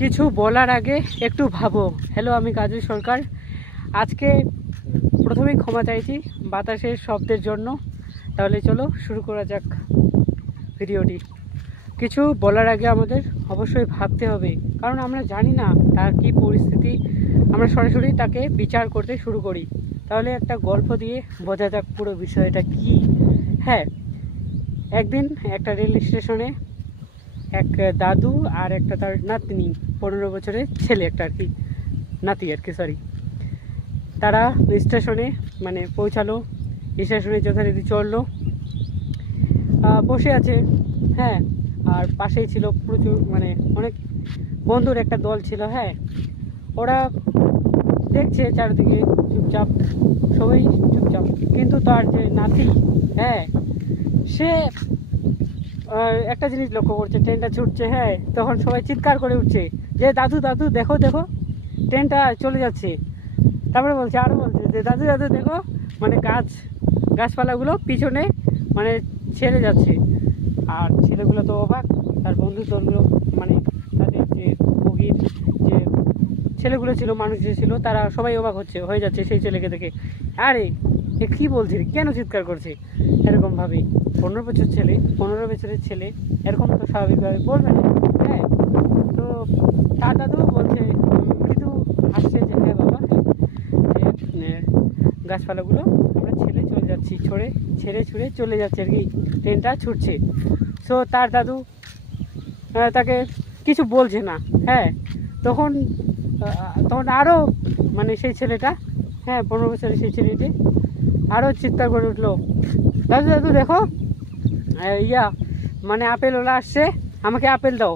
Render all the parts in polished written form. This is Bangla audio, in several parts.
কিছু বলার আগে একটু ভাবো। হ্যালো, আমি কাজু সরকার। আজকে প্রথমেই ক্ষমা চাইছি বাতাসের শব্দের জন্য। তাহলে চলো শুরু করা যাক ভিডিওটি। কিছু বলার আগে আমাদের অবশ্যই ভাবতে হবে, কারণ আমরা জানি না তার কি পরিস্থিতি। আমরা সরাসরি তাকে বিচার করতে শুরু করি। তাহলে একটা গল্প দিয়ে বোঝা যাক পুরো বিষয়টা কি। হ্যাঁ, একদিন একটা রেল স্টেশনে এক দাদু আর একটা তার নাতনি, 15 বছরের ছেলে একটা আর কি, নাতি আর কি, সরি। তারা স্টেশনে পৌঁছালো, স্টেশনে যথারীতি চললো, বসে আছে। হ্যাঁ, আর পাশেই ছিল প্রচুর অনেক বন্ধুর একটা দল ছিল। হ্যাঁ, ওরা দেখছে চারিদিকে চুপচাপ, সবাই চুপচাপ, কিন্তু তার যে নাতি, হ্যাঁ, সে একটা জিনিস লক্ষ্য করছে, ট্রেনটা ছুটছে। হ্যাঁ, তখন সবাই চিৎকার করে উঠছে যে দাদু দাদু দেখো দেখো, ট্রেনটা চলে যাচ্ছে। তারপরে বলছে, আরও বলছে যে দাদু দাদু দেখো, গাছপালাগুলো পিছনে ছেড়ে যাচ্ছে। আর ছেলেগুলো তো অবাক, তার বন্ধু দলগুলো তাদের যে বগির যে ছেলেগুলো ছিল, মানুষ যে ছিল, তারা সবাই অবাক হয়ে যাচ্ছে সেই ছেলেকে দেখে। আরে এ কী বলছে, কেন চিৎকার করছে এরকমভাবে? 15 বছরের ছেলে এরকম তো স্বাভাবিকভাবে বলবে না। হ্যাঁ, তো তার দাদু বলছে, মৃদু হাসছে যে হ্যাঁ বাবা, যে গাছপালাগুলো আমরা ছেড়ে ছুড়ে চলে যাচ্ছে আর কি, ট্রেনটা ছুটছে। সো তার দাদু তাকে কিছু বলছে না। হ্যাঁ, তখন আরও সেই ছেলেটা, হ্যাঁ 15 বছরের সেই ছেলেটি আরও চিৎকার করে উঠলো, দাদু দাদু দেখো, আপেলওয়ালা আসছে, আমাকে আপেল দাও,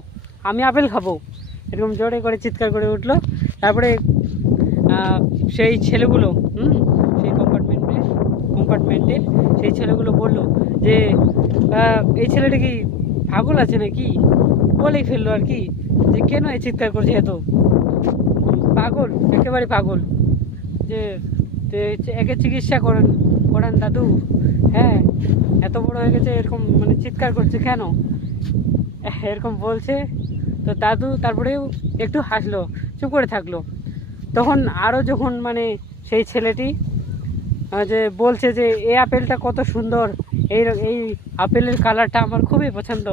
আমি আপেল খাবো। এরকম জোরে করে চিৎকার করে উঠলো। তারপরে সেই ছেলেগুলো সেই কম্পার্টমেন্টের সেই ছেলেগুলো বললো যে এই ছেলেটা কি পাগল আছে নাকি, বলেই ফেললো আর কি, যে কেন এই চিৎকার করছে, এত পাগল, একেবারে পাগল, যে একে চিকিৎসা করান দাদু। হ্যাঁ, এত বড় হয়ে গেছে, এরকম চিৎকার করছে কেন, এরকম বলছে। তো দাদু তারপরেও একটু হাসলো, চুপ করে থাকলো। তখন আরও যখন সেই ছেলেটি যে বলছে যে এই আপেলটা কত সুন্দর, এই আপেলের কালারটা আমার খুবই পছন্দ,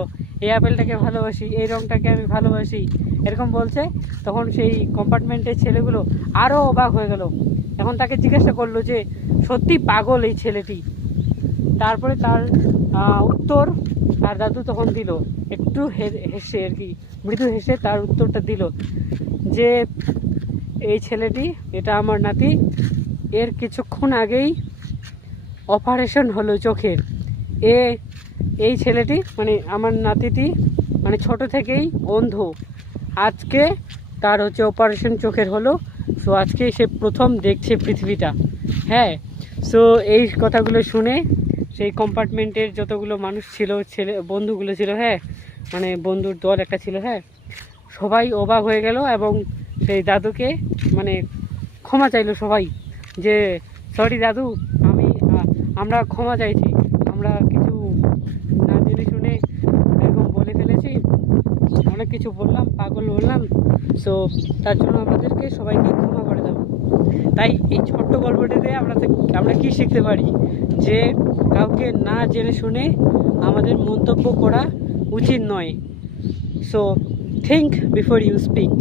এই আপেলটাকে ভালোবাসি, এই রঙটাকে আমি ভালোবাসি, এরকম বলছে। তখন সেই কম্পার্টমেন্টের ছেলেগুলো আরও অবাক হয়ে গেল। এখন তাকে জিজ্ঞাসা করলো যে সত্যি পাগল এই ছেলেটি? তারপরে তার উত্তর তার দাদু তখন দিল, একটু হেসে আর কি, মৃদু হেসে তার উত্তরটা দিল যে এই ছেলেটি, এটা আমার নাতি, এর কিছুক্ষণ আগেই অপারেশন হলো চোখের। এই ছেলেটি আমার নাতিটি ছোট থেকেই অন্ধ, আজকে তার অপারেশন চোখের হলো। সো আজকে সে প্রথম দেখছে পৃথিবীটা। হ্যাঁ, সো এই কথাগুলো শুনে সেই কম্পার্টমেন্টের যতগুলো মানুষ ছিল, বন্ধুগুলো ছিল, হ্যাঁ বন্ধুর দল একটা ছিল, হ্যাঁ, সবাই অবাক হয়ে গেল এবং সেই দাদুকে ক্ষমা চাইলো সবাই, যে সরি দাদু, আমরা ক্ষমা চাইছি, আমরা কিছু না জেনে শুনে এরকম বলে ফেলেছি, অনেক কিছু বললাম, পাগল বললাম। সো তার জন্য আমাদেরকে সবাইকে ক্ষমা করে দেবো। তাই এই ছোট্ট গল্পটিতে আমরা কি শিখতে পারি, যে কাউকে না জেনে শুনে আমাদের মন্তব্য করা উচিত নয়। So think before you speak.